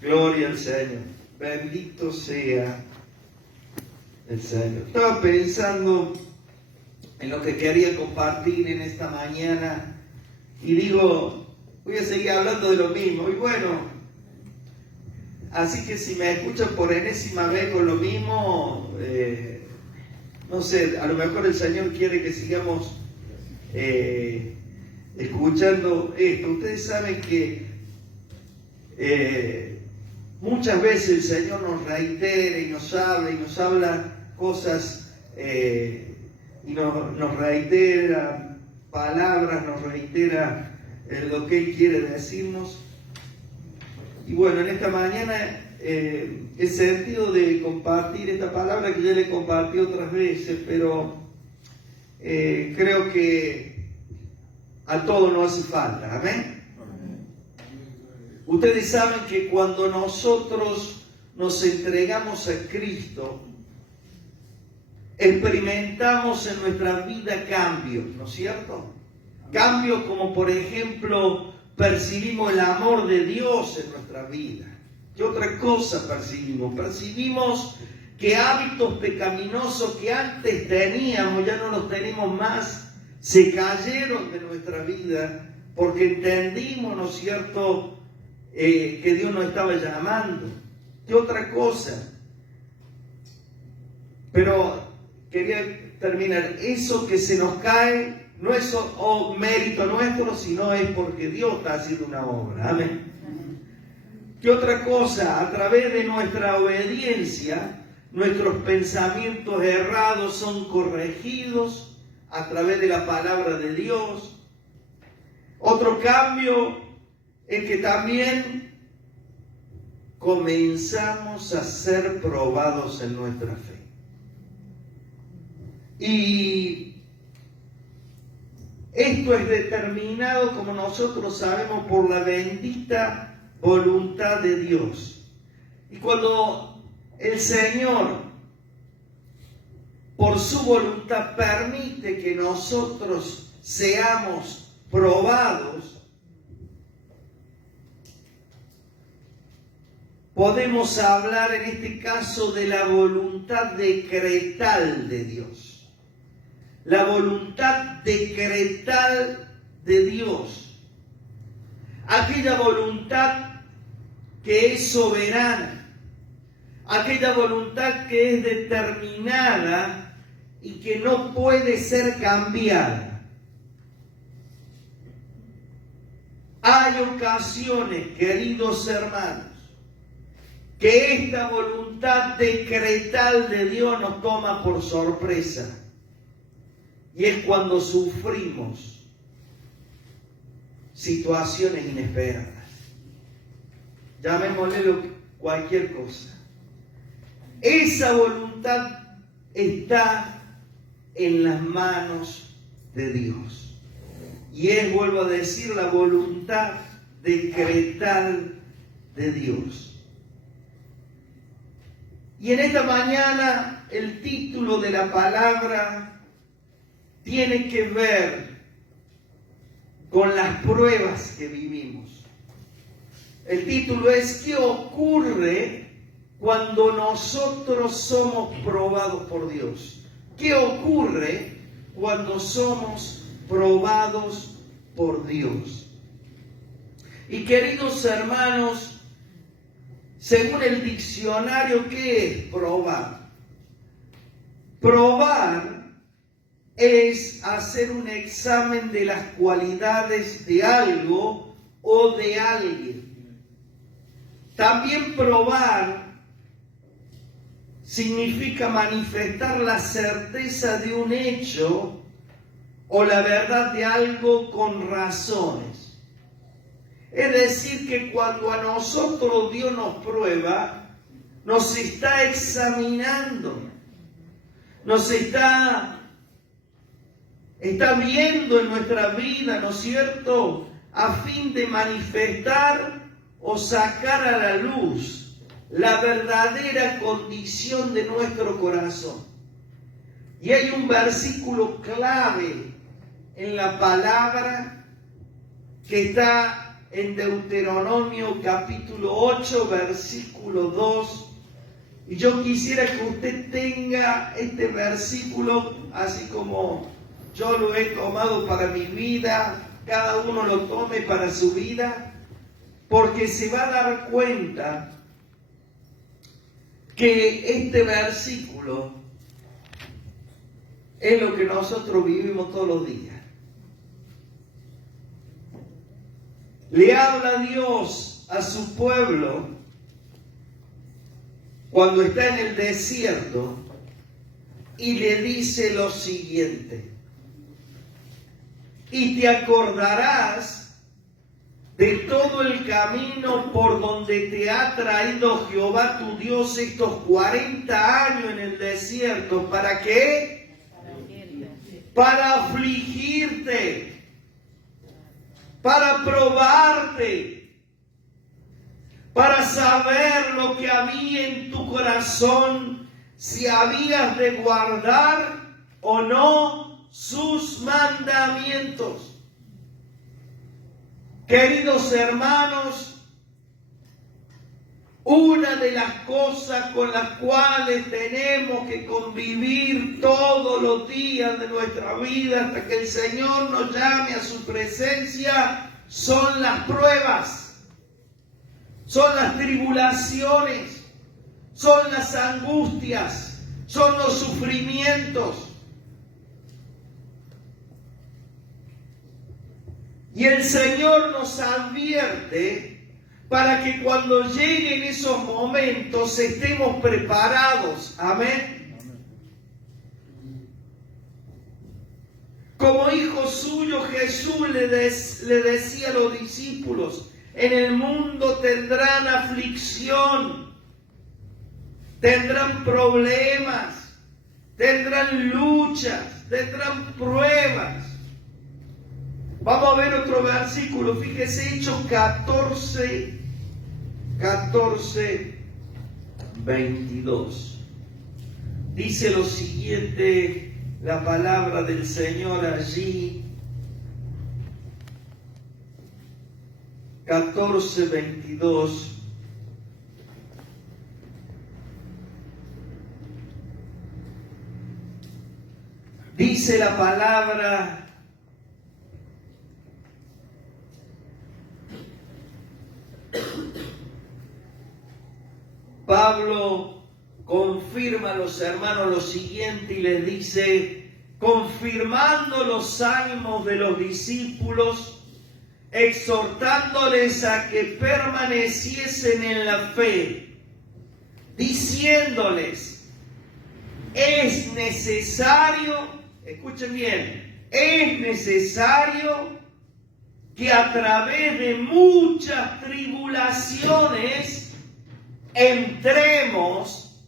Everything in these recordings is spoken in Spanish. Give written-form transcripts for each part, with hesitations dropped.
Gloria al Señor. Bendito sea el Señor. Estaba pensando en lo que quería compartir en esta mañana y digo, voy a seguir hablando de lo mismo. Y bueno, así que si me escuchan por enésima vez con lo mismo, no sé, a lo mejor el Señor quiere que sigamos escuchando esto. Ustedes saben que muchas veces el Señor nos reitera y nos habla cosas y nos reitera palabras, nos reitera lo que Él quiere decirnos. Y bueno, en esta mañana el sentido de compartir esta palabra que ya le compartí otras veces, pero creo que a todos nos hace falta, amén. Ustedes saben que cuando nosotros nos entregamos a Cristo, experimentamos en nuestra vida cambios, ¿no es cierto? Cambios como, por ejemplo, percibimos el amor de Dios en nuestra vida. ¿Qué otra cosa percibimos? Percibimos que hábitos pecaminosos que antes teníamos, ya no los tenemos más, se cayeron de nuestra vida porque entendimos, ¿no es cierto?, que Dios nos estaba llamando. ¿Qué otra cosa? Pero quería terminar. Eso que se nos cae no es mérito nuestro, sino es porque Dios está haciendo una obra. Amén. ¿Qué otra cosa? A través de nuestra obediencia, nuestros pensamientos errados son corregidos a través de la palabra de Dios. Otro cambio es que también comenzamos a ser probados en nuestra fe. Y esto es determinado, como nosotros sabemos, por la bendita voluntad de Dios. Y cuando el Señor, por su voluntad, permite que nosotros seamos probados, podemos hablar en este caso de la voluntad decretal de Dios. La voluntad decretal de Dios. Aquella voluntad que es soberana. Aquella voluntad que es determinada y que no puede ser cambiada. Hay ocasiones, queridos hermanos, que esta voluntad decretal de Dios nos toma por sorpresa. Y es cuando sufrimos situaciones inesperadas. Llamémosle cualquier cosa. Esa voluntad está en las manos de Dios. Y es, vuelvo a decir, la voluntad decretal de Dios. Y en esta mañana el título de la palabra tiene que ver con las pruebas que vivimos. El título es ¿qué ocurre cuando nosotros somos probados por Dios? ¿Qué ocurre cuando somos probados por Dios? Y queridos hermanos, según el diccionario, ¿qué es probar? Probar es hacer un examen de las cualidades de algo o de alguien. También probar significa manifestar la certeza de un hecho o la verdad de algo con razones. Es decir, que cuando a nosotros Dios nos prueba, nos está examinando, nos está viendo en nuestra vida, ¿no es cierto?, a fin de manifestar o sacar a la luz la verdadera condición de nuestro corazón. Y hay un versículo clave en la palabra que está en Deuteronomio capítulo 8, versículo 2. Y yo quisiera que usted tenga este versículo así como yo lo he tomado para mi vida, cada uno lo tome para su vida, porque se va a dar cuenta que este versículo es lo que nosotros vivimos todos los días. Le habla Dios a su pueblo cuando está en el desierto y le dice lo siguiente: y te acordarás de todo el camino por donde te ha traído Jehová tu Dios estos 40 años en el desierto. ¿Para qué? Para afligirte, para probarte, para saber lo que había en tu corazón, si habías de guardar o no sus mandamientos. Queridos hermanos, una de las cosas con las cuales tenemos que convivir todos los días de nuestra vida hasta que el Señor nos llame a su presencia son las pruebas, son las tribulaciones, son las angustias, son los sufrimientos. Y el Señor nos advierte para que cuando lleguen esos momentos estemos preparados. Amén. Como hijo suyo, Jesús le decía a los discípulos: en el mundo tendrán aflicción, tendrán problemas, tendrán luchas, tendrán pruebas. Vamos a ver otro versículo, fíjese, Hechos 14, 22. Dice lo siguiente la palabra del Señor allí. 14, 22. Dice la palabra: Pablo confirma a los hermanos lo siguiente y les dice, confirmando los ánimos de los discípulos, exhortándoles a que permaneciesen en la fe, diciéndoles: es necesario, escuchen bien, es necesario que a través de muchas tribulaciones entremos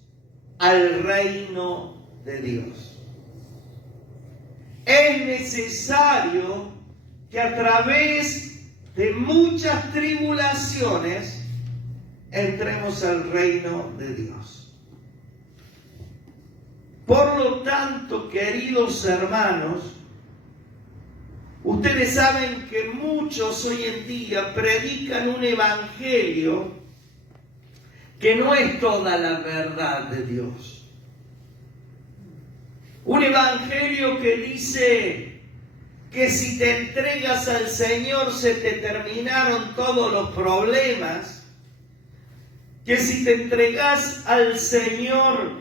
al reino de Dios. Es necesario que a través de muchas tribulaciones entremos al reino de Dios. Por lo tanto, queridos hermanos, ustedes saben que muchos hoy en día predican un evangelio que no es toda la verdad de Dios. Un evangelio que dice que si te entregas al Señor se te terminaron todos los problemas, que si te entregas al Señor,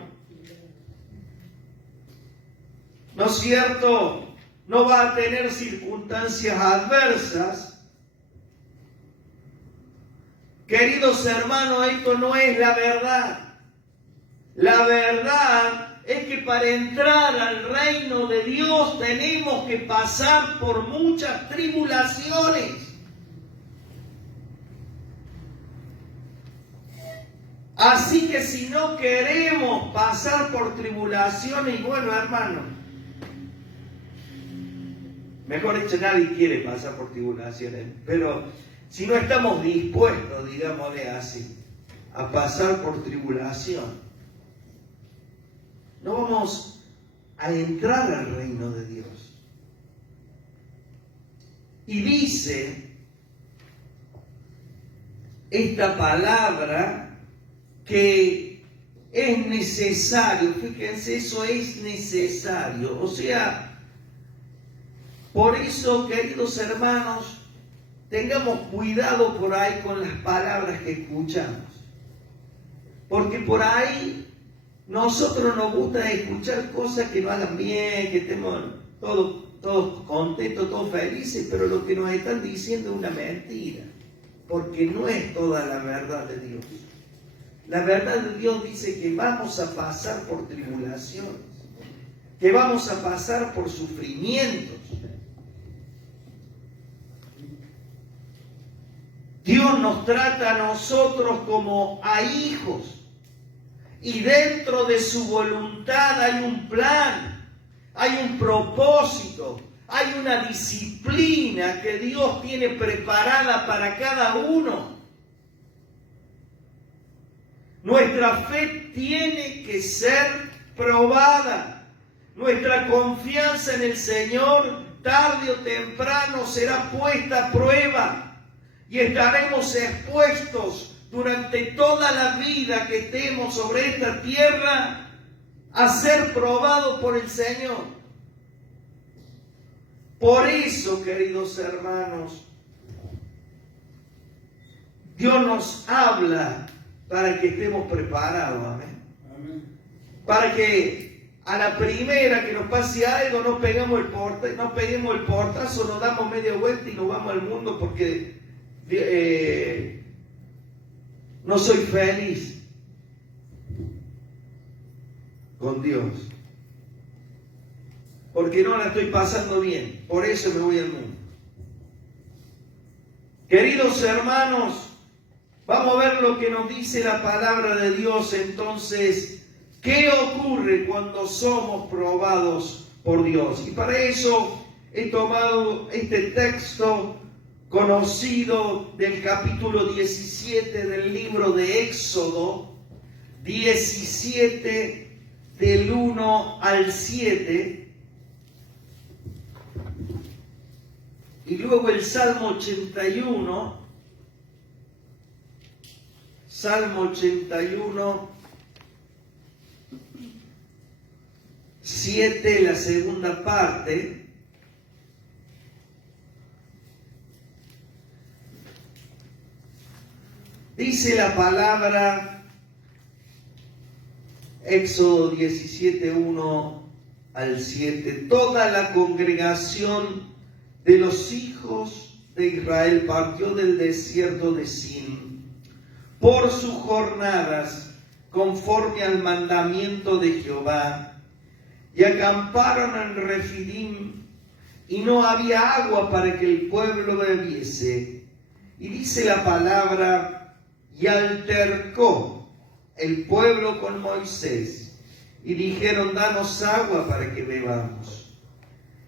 ¿no es cierto?, no va a tener circunstancias adversas. Queridos hermanos, esto no es la verdad. La verdad es que para entrar al reino de Dios tenemos que pasar por muchas tribulaciones. Así que si no queremos pasar por tribulaciones, bueno, hermano, mejor dicho, nadie quiere pasar por tribulaciones, pero si no estamos dispuestos, digámosle así, a pasar por tribulación, no vamos a entrar al reino de Dios. Y dice esta palabra que es necesario, fíjense, eso es necesario. O sea, por eso, queridos hermanos, tengamos cuidado por ahí con las palabras que escuchamos. Porque por ahí nosotros nos gusta escuchar cosas que nos hagan bien, que estemos todos contentos, todos felices, pero lo que nos están diciendo es una mentira, porque no es toda la verdad de Dios. La verdad de Dios dice que vamos a pasar por tribulaciones, que vamos a pasar por sufrimientos. Dios nos trata a nosotros como a hijos. Y dentro de su voluntad hay un plan, hay un propósito, hay una disciplina que Dios tiene preparada para cada uno. Nuestra fe tiene que ser probada. Nuestra confianza en el Señor, tarde o temprano, será puesta a prueba y estaremos expuestos durante toda la vida que estemos sobre esta tierra a ser probados por el Señor. Por eso, queridos hermanos, Dios nos habla para que estemos preparados, amén. Para que a la primera que nos pase algo no peguemos el portazo, nos damos media vuelta y nos vamos al mundo porque no soy feliz con Dios, porque no la estoy pasando bien, por eso me voy al mundo. Queridos hermanos, vamos a ver lo que nos dice la palabra de Dios. Entonces, ¿qué ocurre cuando somos probados por Dios? Y para eso he tomado este texto conocido del capítulo 17 del libro de Éxodo, 17 del 1 al 7, y luego el Salmo 81, 7, la segunda parte. Dice la palabra, Éxodo 17, 1 al 7, toda la congregación de los hijos de Israel partió del desierto de Sin por sus jornadas, conforme al mandamiento de Jehová, y acamparon en Refidim, y no había agua para que el pueblo bebiese. Y dice la palabra, y altercó el pueblo con Moisés, y dijeron, danos agua para que bebamos.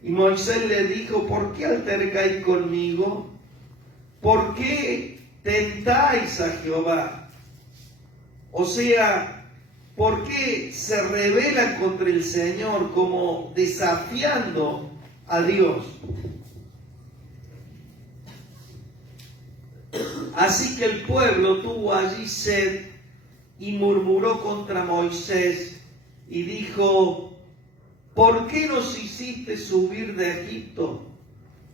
Y Moisés le dijo, ¿por qué altercáis conmigo? ¿Por qué tentáis a Jehová? O sea, ¿por qué se rebelan contra el Señor como desafiando a Dios? Así que el pueblo tuvo allí sed y murmuró contra Moisés y dijo, ¿por qué nos hiciste subir de Egipto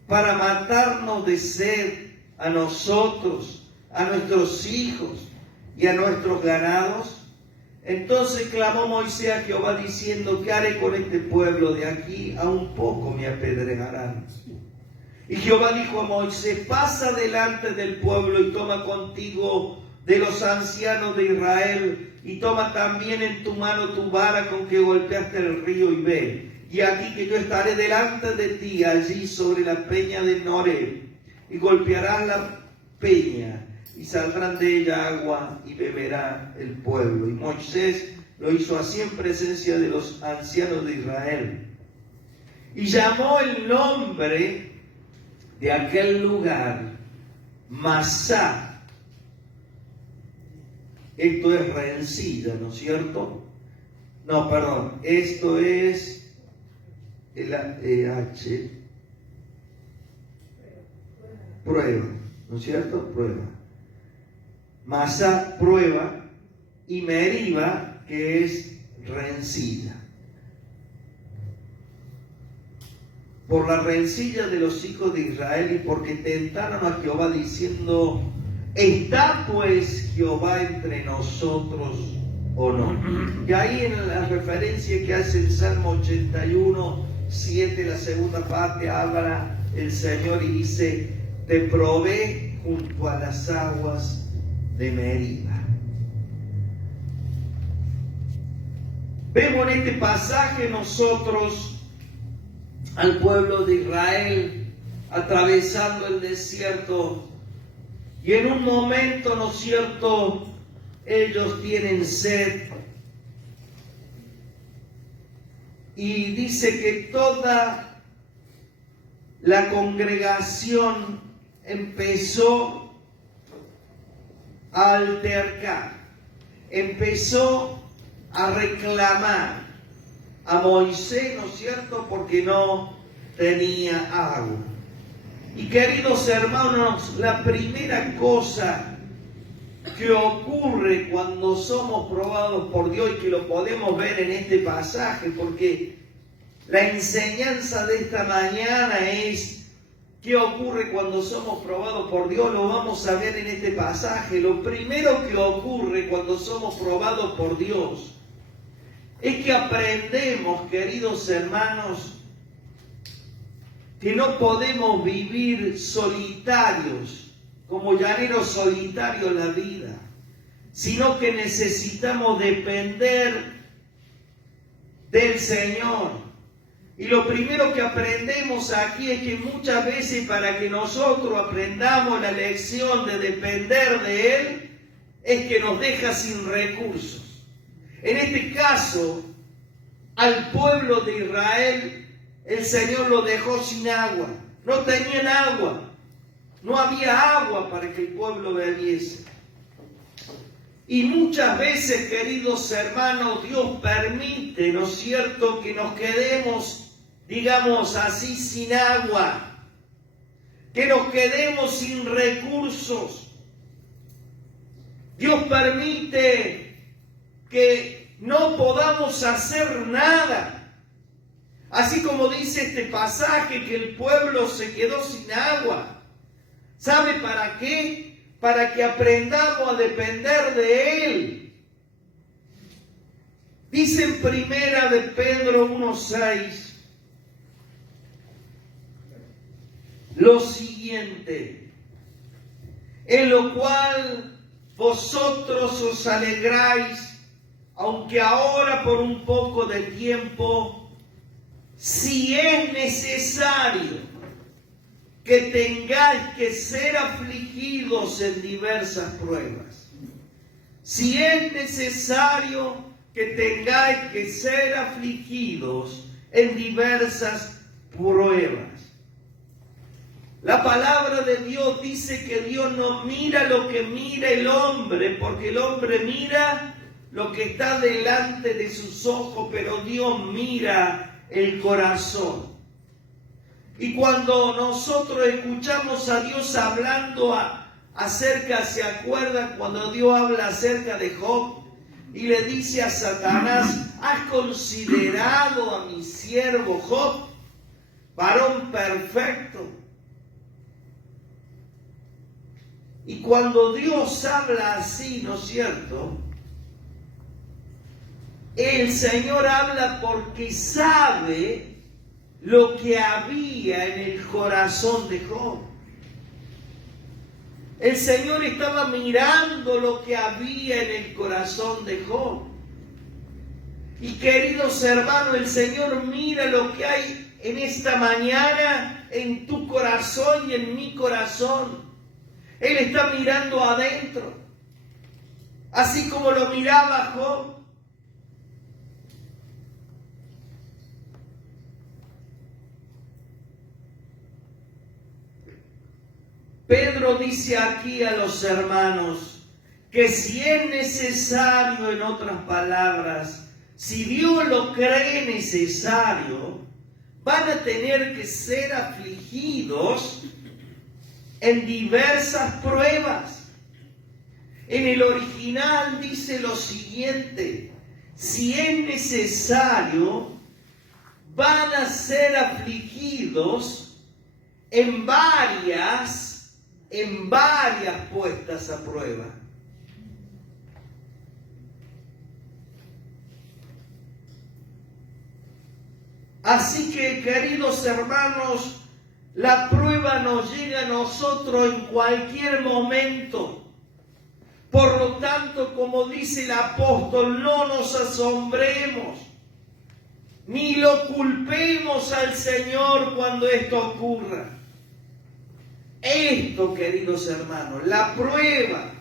para matarnos de sed a nosotros, a nuestros hijos y a nuestros ganados? Entonces clamó Moisés a Jehová diciendo, ¿qué haré con este pueblo? De aquí a un poco me apedrearán. Y Jehová dijo a Moisés, pasa delante del pueblo y toma contigo de los ancianos de Israel, y toma también en tu mano tu vara con que golpeaste el río, y ve. Y aquí que yo estaré delante de ti, allí sobre la peña de Noreb, y golpearás la peña, y saldrán de ella agua, y beberá el pueblo. Y Moisés lo hizo así en presencia de los ancianos de Israel. Y llamó el nombre de aquel lugar Masá. Esto es rencilla, ¿no es cierto? No, perdón, esto es el H, prueba, ¿no es cierto? Prueba. Masá, prueba, y Meriba, que es rencilla. Por la rencilla de los hijos de Israel y porque tentaron a Jehová diciendo, ¿está pues Jehová entre nosotros o no? Y ahí en la referencia que hace el Salmo 81, 7, la segunda parte, habla el Señor y dice, te probé junto a las aguas de Meriba. Vemos en este pasaje nosotros al pueblo de Israel atravesando el desierto y en un momento, ¿no es cierto?, ellos tienen sed y dice que toda la congregación empezó a altercar, empezó a reclamar a Moisés, ¿no es cierto?, porque no tenía agua. Y queridos hermanos, la primera cosa que ocurre cuando somos probados por Dios y que lo podemos ver en este pasaje, porque la enseñanza de esta mañana es qué ocurre cuando somos probados por Dios, lo vamos a ver en este pasaje. Lo primero que ocurre cuando somos probados por Dios es que aprendemos, queridos hermanos, que no podemos vivir solitarios, como llaneros solitarios la vida, sino que necesitamos depender del Señor. Y lo primero que aprendemos aquí es que muchas veces para que nosotros aprendamos la lección de depender de Él, es que nos deja sin recursos. En este caso, al pueblo de Israel, el Señor lo dejó sin agua. No tenían agua. No había agua para que el pueblo bebiese. Y muchas veces, queridos hermanos, Dios permite, ¿no es cierto?, que nos quedemos, digamos así, sin agua. Que nos quedemos sin recursos. Dios permite que no podamos hacer nada. Así como dice este pasaje que el pueblo se quedó sin agua. ¿Sabe para qué? Para que aprendamos a depender de Él. Dice en Primera de Pedro 1:6 lo siguiente: en lo cual vosotros os alegráis, aunque ahora por un poco de tiempo, si es necesario que tengáis que ser afligidos en diversas pruebas. Si es necesario que tengáis que ser afligidos en diversas pruebas. La palabra de Dios dice que Dios no mira lo que mira el hombre, porque el hombre mira lo que está delante de sus ojos, pero Dios mira el corazón. Y cuando nosotros escuchamos a Dios hablando acerca, ¿se acuerdan cuando Dios habla acerca de Job? Y le dice a Satanás, ¿has considerado a mi siervo Job, varón perfecto? Y cuando Dios habla así, ¿no es cierto?, el Señor habla porque sabe lo que había en el corazón de Job. El Señor estaba mirando lo que había en el corazón de Job. Y queridos hermanos, el Señor mira lo que hay en esta mañana en tu corazón y en mi corazón. Él está mirando adentro, así como lo miraba Job. Pedro dice aquí a los hermanos que si es necesario, en otras palabras, si Dios lo cree necesario, van a tener que ser afligidos en diversas pruebas. En el original dice lo siguiente: si es necesario, van a ser afligidos en varias puestas a prueba. Así que, queridos hermanos, la prueba nos llega a nosotros en cualquier momento. Por lo tanto, como dice el apóstol, no nos asombremos, ni lo culpemos al Señor cuando esto ocurra. Esto, queridos hermanos, la prueba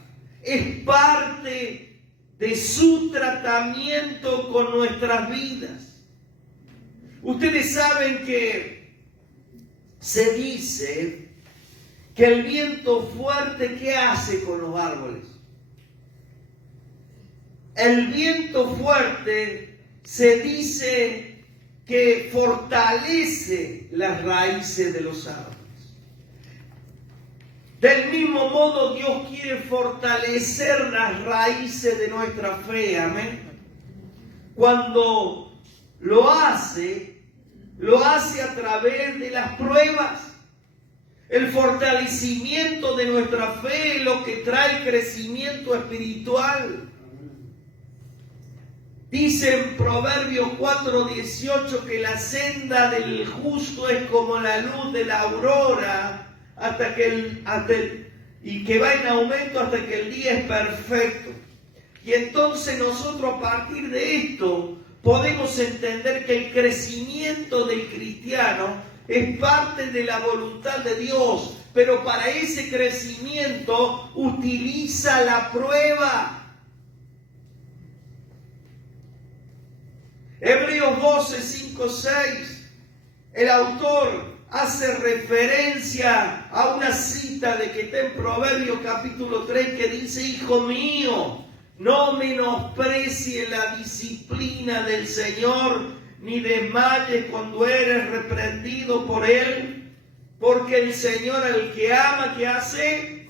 es parte de su tratamiento con nuestras vidas. Ustedes saben que se dice que el viento fuerte, ¿qué hace con los árboles? El viento fuerte se dice que fortalece las raíces de los árboles. Del mismo modo, Dios quiere fortalecer las raíces de nuestra fe, amén. Cuando lo hace a través de las pruebas. El fortalecimiento de nuestra fe es lo que trae crecimiento espiritual. Dice en Proverbios 4:18 que la senda del justo es como la luz de la aurora, y que va en aumento hasta que el día es perfecto. Y entonces nosotros, a partir de esto, podemos entender que el crecimiento del cristiano es parte de la voluntad de Dios, pero para ese crecimiento utiliza la prueba. Hebreos 12, 5, 6, el autor hace referencia a una cita de que está en Proverbios capítulo 3 que dice: hijo mío, no menosprecies la disciplina del Señor, ni desmayes cuando eres reprendido por Él, porque el Señor al que ama, ¿qué hace?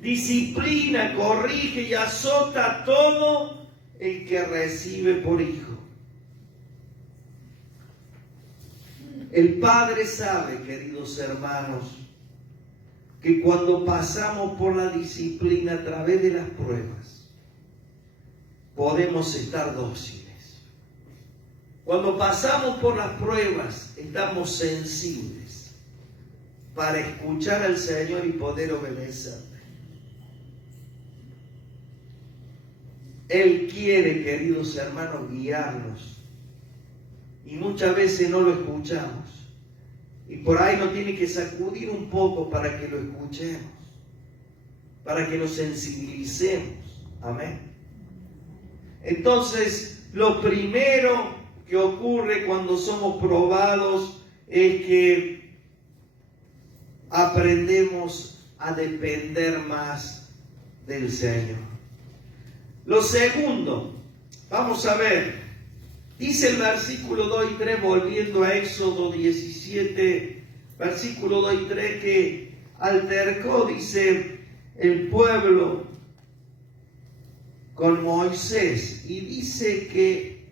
Disciplina, corrige y azota a todo el que recibe por hijo. El Padre sabe, queridos hermanos, que cuando pasamos por la disciplina a través de las pruebas, podemos estar dóciles. Cuando pasamos por las pruebas, estamos sensibles para escuchar al Señor y poder obedecerle. Él quiere, queridos hermanos, guiarnos. Y muchas veces no lo escuchamos. Y por ahí nos tiene que sacudir un poco para que lo escuchemos. Para que nos sensibilicemos. Amén. Entonces, lo primero que ocurre cuando somos probados es que aprendemos a depender más del Señor. Lo segundo, vamos a ver. Dice el versículo 2 y 3, volviendo a Éxodo 17, versículo 2 y 3, que altercó, dice, el pueblo con Moisés. Y dice que,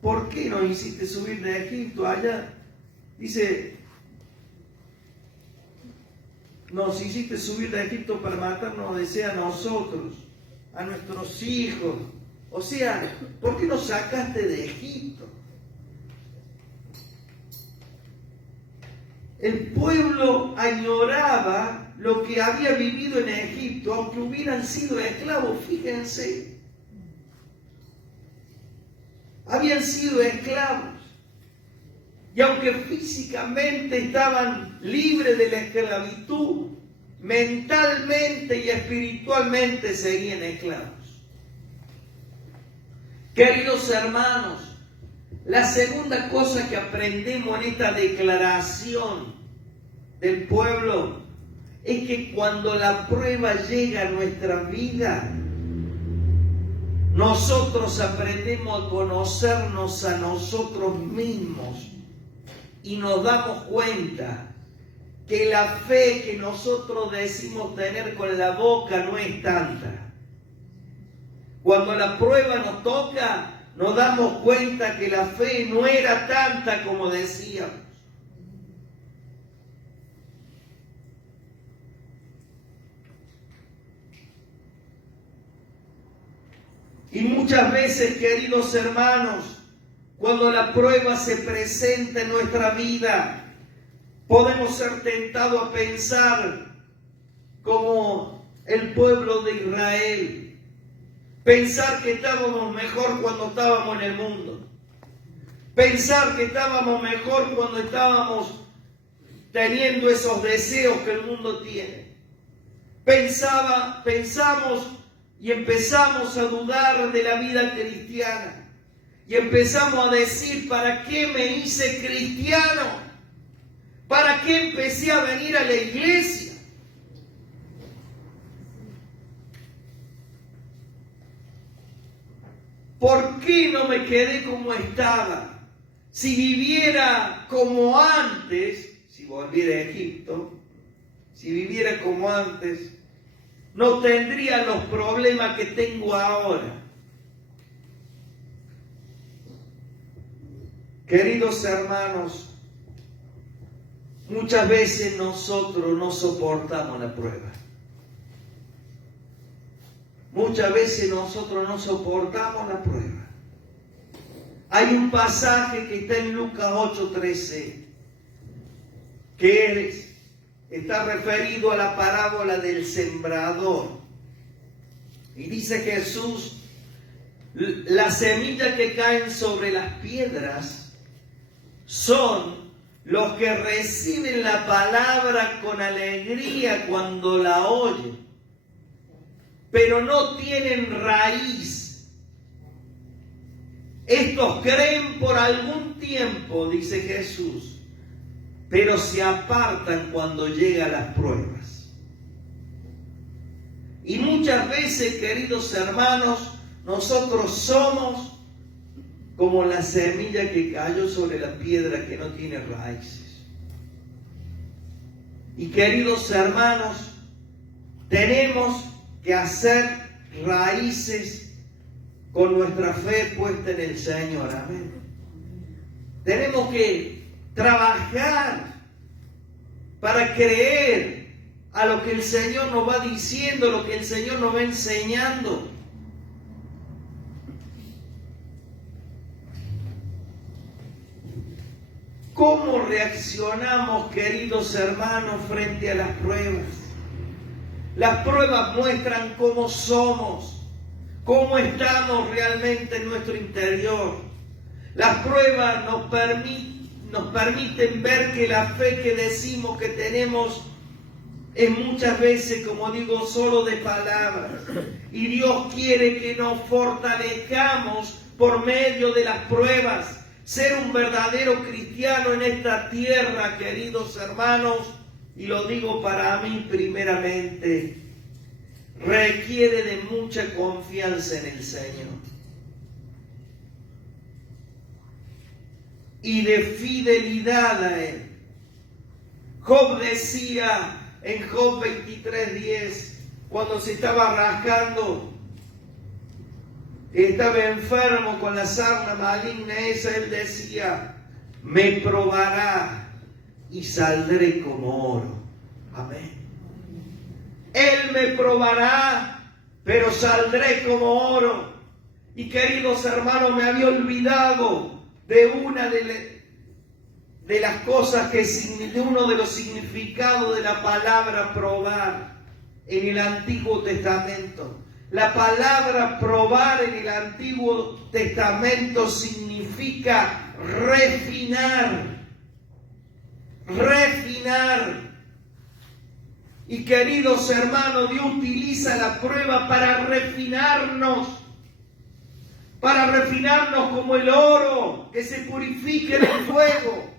¿por qué nos hiciste subir de Egipto allá? Dice, nos hiciste subir de Egipto para matarnos, desea a nosotros, a nuestros hijos. O sea, ¿por qué nos sacaste de Egipto? El pueblo añoraba lo que había vivido en Egipto, aunque hubieran sido esclavos, fíjense. Habían sido esclavos. Y aunque físicamente estaban libres de la esclavitud, mentalmente y espiritualmente seguían esclavos. Queridos hermanos, la segunda cosa que aprendemos en esta declaración del pueblo es que cuando la prueba llega a nuestra vida, nosotros aprendemos a conocernos a nosotros mismos y nos damos cuenta que la fe que nosotros decimos tener con la boca no es tanta. Cuando la prueba nos toca, nos damos cuenta que la fe no era tanta como decíamos. Y muchas veces, queridos hermanos, cuando la prueba se presenta en nuestra vida, podemos ser tentados a pensar como el pueblo de Israel. Pensar que estábamos mejor cuando estábamos en el mundo. Pensar que estábamos mejor cuando estábamos teniendo esos deseos que el mundo tiene. Pensamos y empezamos a dudar de la vida cristiana. Y empezamos a decir, ¿para qué me hice cristiano? ¿Para qué empecé a venir a la iglesia? ¿Por qué no me quedé como estaba? Si viviera como antes, si volviera a Egipto, si viviera como antes, no tendría los problemas que tengo ahora. Queridos hermanos, muchas veces nosotros no soportamos la prueba. Muchas veces nosotros no soportamos la prueba. Hay un pasaje que está en Lucas 8:13, que está referido a la parábola del sembrador. Y dice Jesús, las semillas que caen sobre las piedras son los que reciben la palabra con alegría cuando la oyen, pero no tienen raíz. Estos creen por algún tiempo, dice Jesús, pero se apartan cuando llegan las pruebas. Y muchas veces, queridos hermanos, nosotros somos como la semilla que cayó sobre la piedra que no tiene raíces. Y queridos hermanos, tenemos que hacer raíces con nuestra fe puesta en el Señor. Amén. Tenemos que trabajar para creer a lo que el Señor nos va diciendo, lo que el Señor nos va enseñando. ¿Cómo reaccionamos, queridos hermanos, frente a las pruebas? Las pruebas muestran cómo somos, cómo estamos realmente en nuestro interior. Las pruebas nos permiten ver que la fe que decimos que tenemos es muchas veces, como digo, solo de palabras. Y Dios quiere que nos fortalezcamos por medio de las pruebas. Ser un verdadero cristiano en esta tierra, queridos hermanos, y lo digo para mí primeramente, requiere de mucha confianza en el Señor y de fidelidad a Él. Job decía en Job 23:10, cuando se estaba rascando, estaba enfermo con la sarna maligna esa, él decía, me probará y saldré como oro. Amén. Él me probará, pero saldré como oro. Y queridos hermanos, me había olvidado de una de las cosas de uno de los significados de la palabra probar en el Antiguo Testamento. La palabra probar en el Antiguo Testamento significa refinar. Refinar. Y queridos hermanos, Dios utiliza la prueba para refinarnos como el oro que se purifica en el fuego.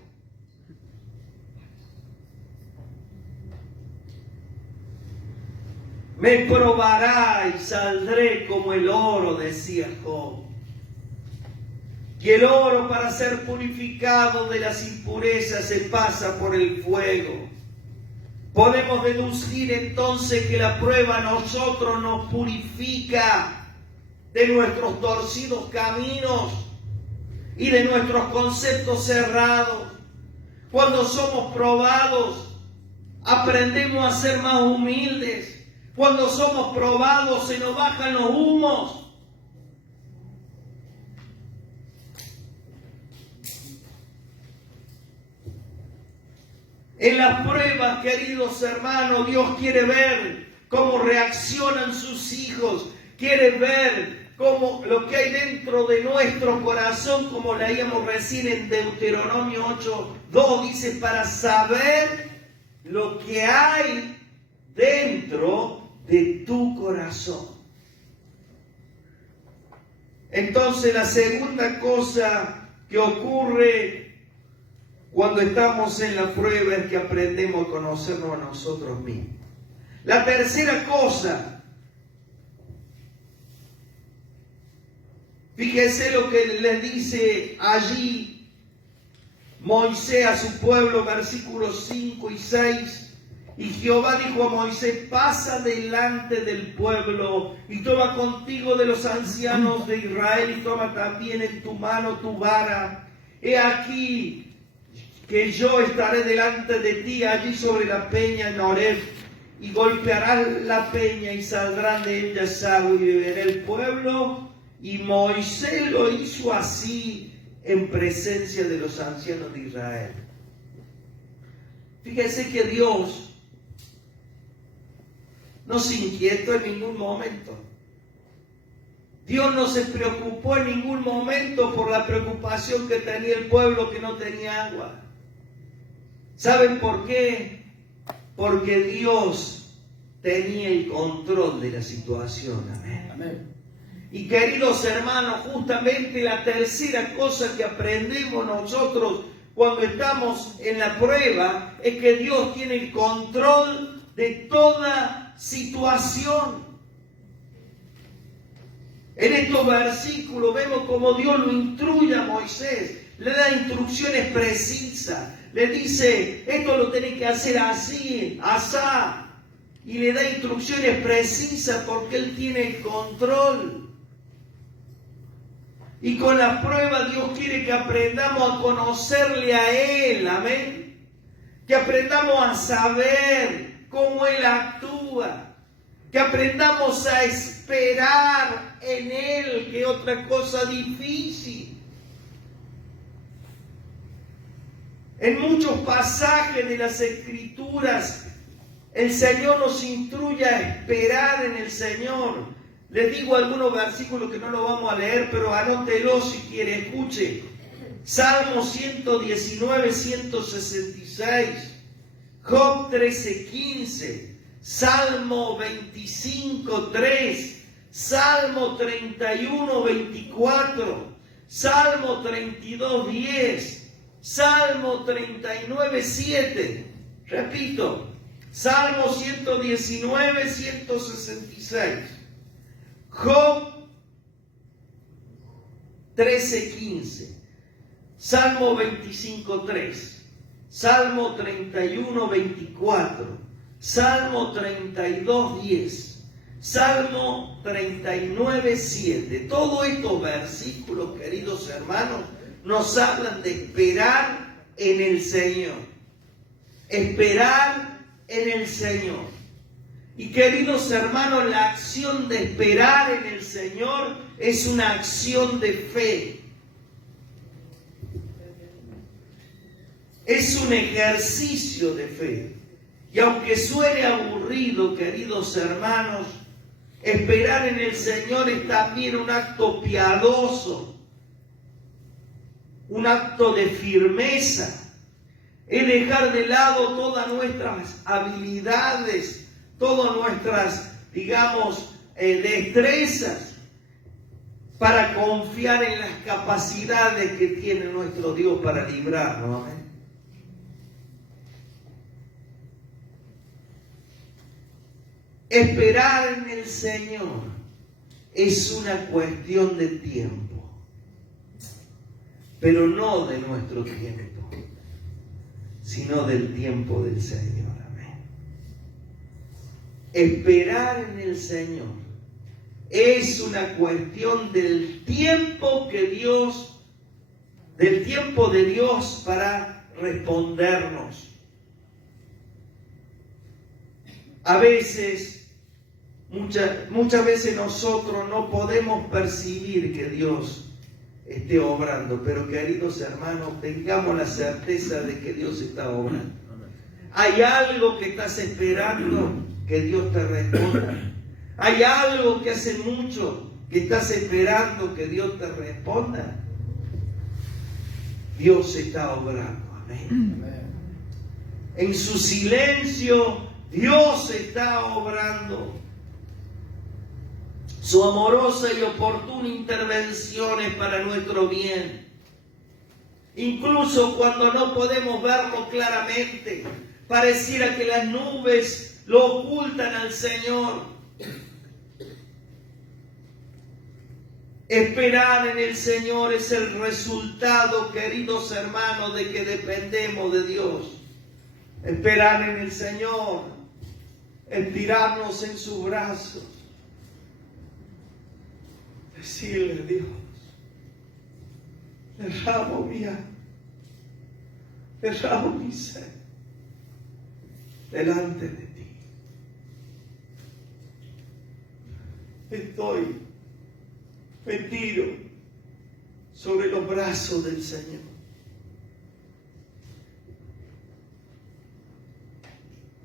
Me probará y saldré como el oro, decía Job. Y el oro, para ser purificado de las impurezas, se pasa por el fuego. Podemos deducir entonces que la prueba a nosotros nos purifica de nuestros torcidos caminos y de nuestros conceptos cerrados. Cuando somos probados, aprendemos a ser más humildes. Cuando somos probados, se nos bajan los humos. En las pruebas, queridos hermanos, Dios quiere ver cómo reaccionan sus hijos. Quiere ver cómo lo que hay dentro de nuestro corazón, como leíamos recién en Deuteronomio 8:2, dice, para saber lo que hay dentro de tu corazón. Entonces, la segunda cosa que ocurre cuando estamos en la prueba es que aprendemos a conocernos a nosotros mismos. La tercera cosa, fíjese lo que le dice allí Moisés a su pueblo, versículos 5 y 6. Y Jehová dijo a Moisés, pasa delante del pueblo y toma contigo de los ancianos de Israel y toma también en tu mano tu vara. He aquí que yo estaré delante de ti allí sobre la peña en Horeb, y golpearás la peña y saldrán de ella agua y beberá el pueblo. Y Moisés lo hizo así en presencia de los ancianos de Israel. Fíjense que Dios no se inquietó en ningún momento. Dios no se preocupó en ningún momento por la preocupación que tenía el pueblo que no tenía agua. ¿Saben por qué? Porque Dios tenía el control de la situación. Amén. Amén. Y queridos hermanos, justamente la tercera cosa que aprendemos nosotros cuando estamos en la prueba es que Dios tiene el control de toda situación. En estos versículos vemos como Dios lo instruye a Moisés, le da instrucciones precisas, le dice, esto lo tenés que hacer así, asá, y le da instrucciones precisas porque Él tiene el control. Y con la prueba Dios quiere que aprendamos a conocerle a Él, amén, que aprendamos a saber cómo Él actúa, que aprendamos a esperar en Él, que es otra cosa difícil. En muchos pasajes de las Escrituras, el Señor nos instruye a esperar en el Señor. Les digo algunos versículos que no los vamos a leer, pero anótelo si quiere, escuche. Salmo 119, 166, Job 13:15, Salmo 25, 3, Salmo 31, 24, Salmo 32, 10, Salmo 39, 7. Repito, Salmo 119, 166, Job 13, 15, Salmo 25, 3, Salmo 31, 24, Salmo 32, 10, Salmo 39, 7. Todos estos versículos, queridos hermanos, nos hablan de esperar en el Señor. Esperar en el Señor. Y queridos hermanos, la acción de esperar en el Señor es una acción de fe. Es un ejercicio de fe. Y aunque suene aburrido, queridos hermanos, esperar en el Señor es también un acto piadoso, un acto de firmeza. Es dejar de lado todas nuestras habilidades, todas nuestras, destrezas, para confiar en las capacidades que tiene nuestro Dios para librarnos. Amén. Esperar en el Señor es una cuestión de tiempo, pero no de nuestro tiempo, sino del tiempo del Señor. Amén. Esperar en el Señor es una cuestión del tiempo de Dios para respondernos. A veces, muchas veces nosotros no podemos percibir que Dios esté obrando, pero queridos hermanos, tengamos la certeza de que Dios está obrando. Hay algo que estás esperando que Dios te responda. Hay algo que hace mucho que estás esperando que Dios te responda. Dios está obrando. Amén. En su silencio, Dios está obrando. Su amorosa y oportuna intervención es para nuestro bien. Incluso cuando no podemos verlo claramente, pareciera que las nubes lo ocultan al Señor. Esperar en el Señor es el resultado, queridos hermanos, de que dependemos de Dios. Esperar en el Señor es tirarnos en sus brazos. Decirle a Dios, derramo mi alma, derramo mi ser delante de ti. Me tiro sobre los brazos del Señor.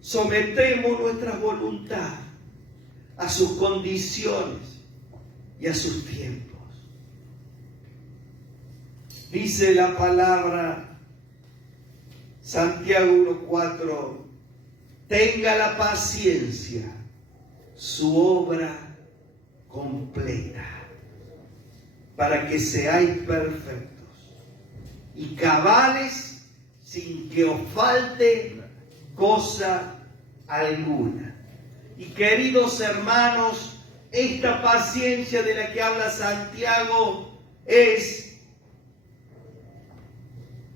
Sometemos nuestra voluntad a sus condiciones y a sus tiempos. Dice la palabra Santiago 1:4, tenga la paciencia, su obra completa, para que seáis perfectos y cabales sin que os falte cosa alguna. Y queridos hermanos, esta paciencia de la que habla Santiago es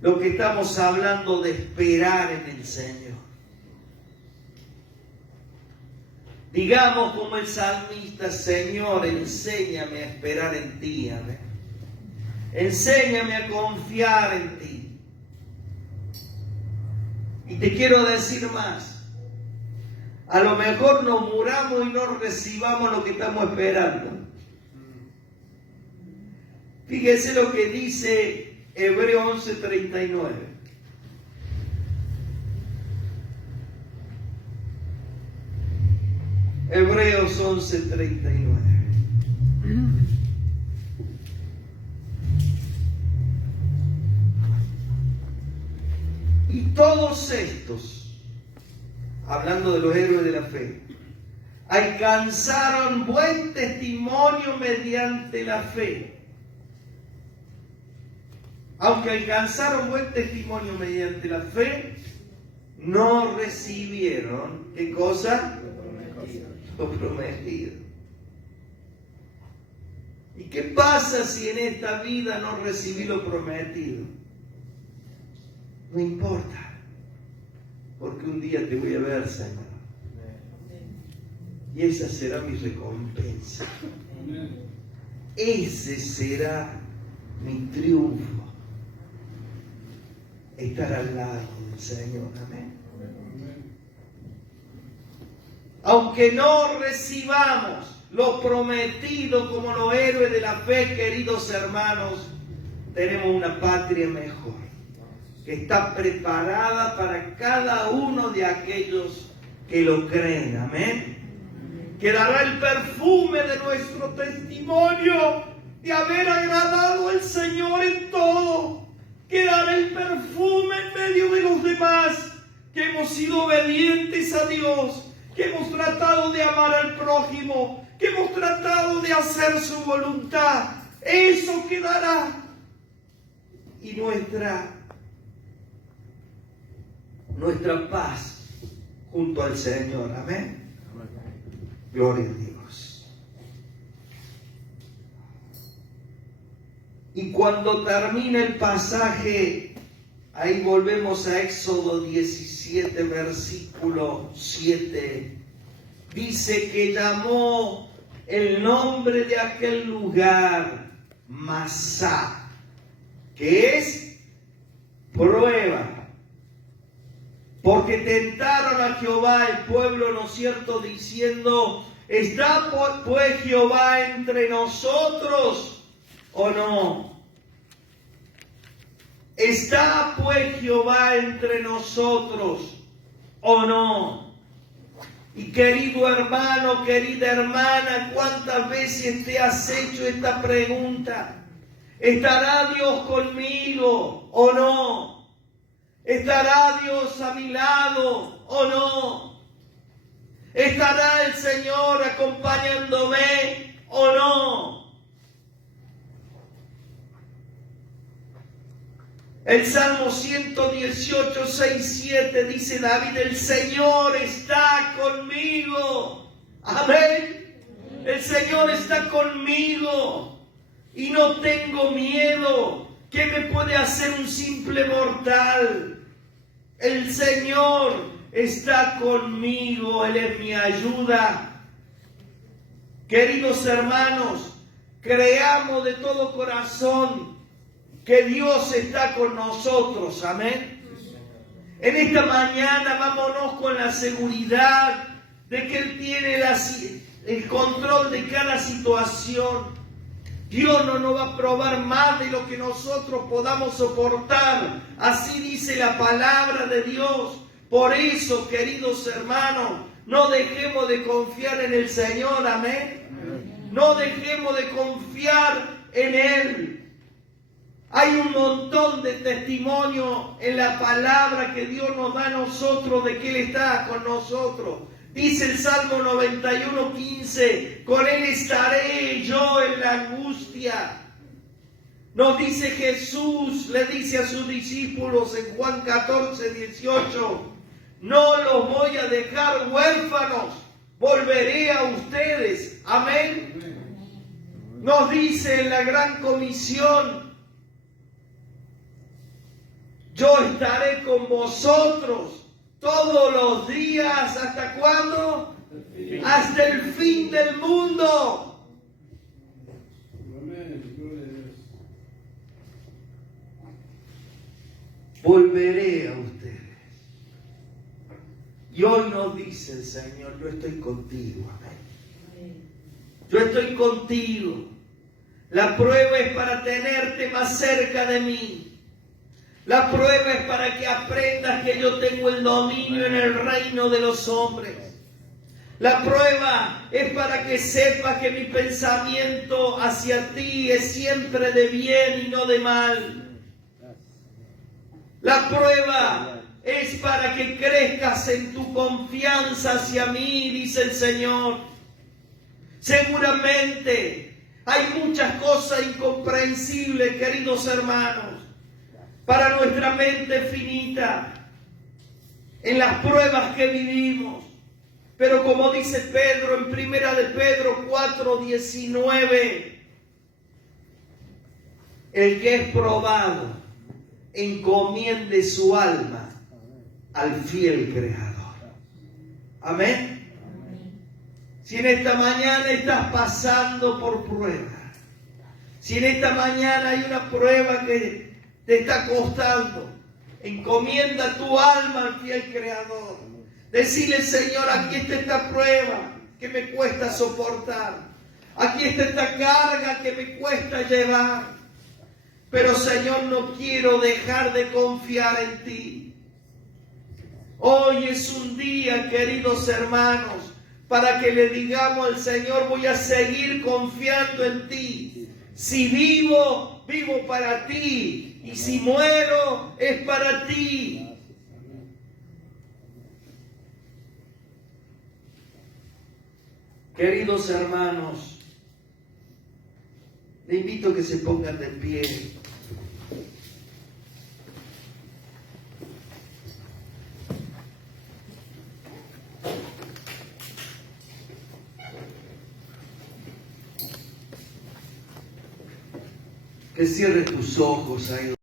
lo que estamos hablando de esperar en el Señor. Digamos como el salmista, Señor, enséñame a esperar en ti, amén. Enséñame a confiar en ti. Y te quiero decir más. A lo mejor nos muramos y no recibamos lo que estamos esperando. Fíjese lo que dice Hebreos 11:39. Hebreos 11:39. Y todos estos, hablando de los héroes de la fe, alcanzaron buen testimonio mediante la fe. Aunque alcanzaron buen testimonio mediante la fe, no recibieron, ¿qué cosa? Lo prometido. ¿Y qué pasa si en esta vida no recibí lo prometido? No importa, porque un día te voy a ver, Señor. Y esa será mi recompensa. Ese será mi triunfo. Estar al lado del Señor. Amén. Aunque no recibamos lo prometido como los héroes de la fe, queridos hermanos, tenemos una patria mejor, que está preparada para cada uno de aquellos que lo creen. Amén. Quedará el perfume de nuestro testimonio de haber agradado al Señor en todo. Quedará el perfume en medio de los demás, que hemos sido obedientes a Dios, que hemos tratado de amar al prójimo, que hemos tratado de hacer su voluntad. Eso quedará. Y nuestra paz junto al Señor. Amén. Gloria a Dios. Y cuando termina el pasaje, ahí volvemos a Éxodo 17, versículo 7. dice que llamó el nombre de aquel lugar Masá, que es prueba. Porque tentaron a Jehová el pueblo, ¿no es cierto?, diciendo: ¿está pues Jehová entre nosotros o no? ¿Está pues Jehová entre nosotros o no? Y querido hermano, querida hermana, ¿cuántas veces te has hecho esta pregunta? ¿Estará Dios conmigo o no? ¿Estará Dios a mi lado o no? ¿Estará el Señor acompañándome o no? El Salmo 118, 6, 7 dice David: el Señor está conmigo. Amén. El Señor está conmigo y no tengo miedo. ¿Qué me puede hacer un simple mortal? El Señor está conmigo, Él es mi ayuda. Queridos hermanos, creamos de todo corazón que Dios está con nosotros, amén. En esta mañana vámonos con la seguridad de que Él tiene el control de cada situación. Dios no nos va a probar más de lo que nosotros podamos soportar. Así dice la palabra de Dios. Por eso, queridos hermanos, no dejemos de confiar en el Señor, amén. No dejemos de confiar en Él. Hay un montón de testimonios en la palabra que Dios nos da a nosotros de que Él está con nosotros. Dice el Salmo 91, 15, con Él estaré yo en la angustia. Nos dice Jesús, le dice a sus discípulos en Juan 14, 18, no los voy a dejar huérfanos, volveré a ustedes. Amén. Nos dice en la gran comisión, yo estaré con vosotros todos los días. ¿Hasta cuándo? Hasta el fin del mundo. Volveré a ustedes. Y hoy nos dice el Señor: yo estoy contigo. Amén. Yo estoy contigo. La prueba es para tenerte más cerca de mí. La prueba es para que aprendas que yo tengo el dominio en el reino de los hombres. La prueba es para que sepas que mi pensamiento hacia ti es siempre de bien y no de mal. La prueba es para que crezcas en tu confianza hacia mí, dice el Señor. Seguramente hay muchas cosas incomprensibles, queridos hermanos, para nuestra mente finita, en las pruebas que vivimos. Pero como dice Pedro en 1 de Pedro 4, 19, el que es probado, encomiende su alma al fiel Creador. Amén. Si en esta mañana estás pasando por prueba, si en esta mañana hay una prueba que te está costando, encomienda tu alma al fiel Creador. Decile: Señor, aquí está esta prueba que me cuesta soportar. Aquí está esta carga que me cuesta llevar. Pero Señor, no quiero dejar de confiar en ti. Hoy es un día, queridos hermanos, para que le digamos al Señor: voy a seguir confiando en ti. Si vivo, vivo para ti. Y si muero, es para ti. Queridos hermanos, les invito a que se pongan de pie. Que cierres tus ojos ahí.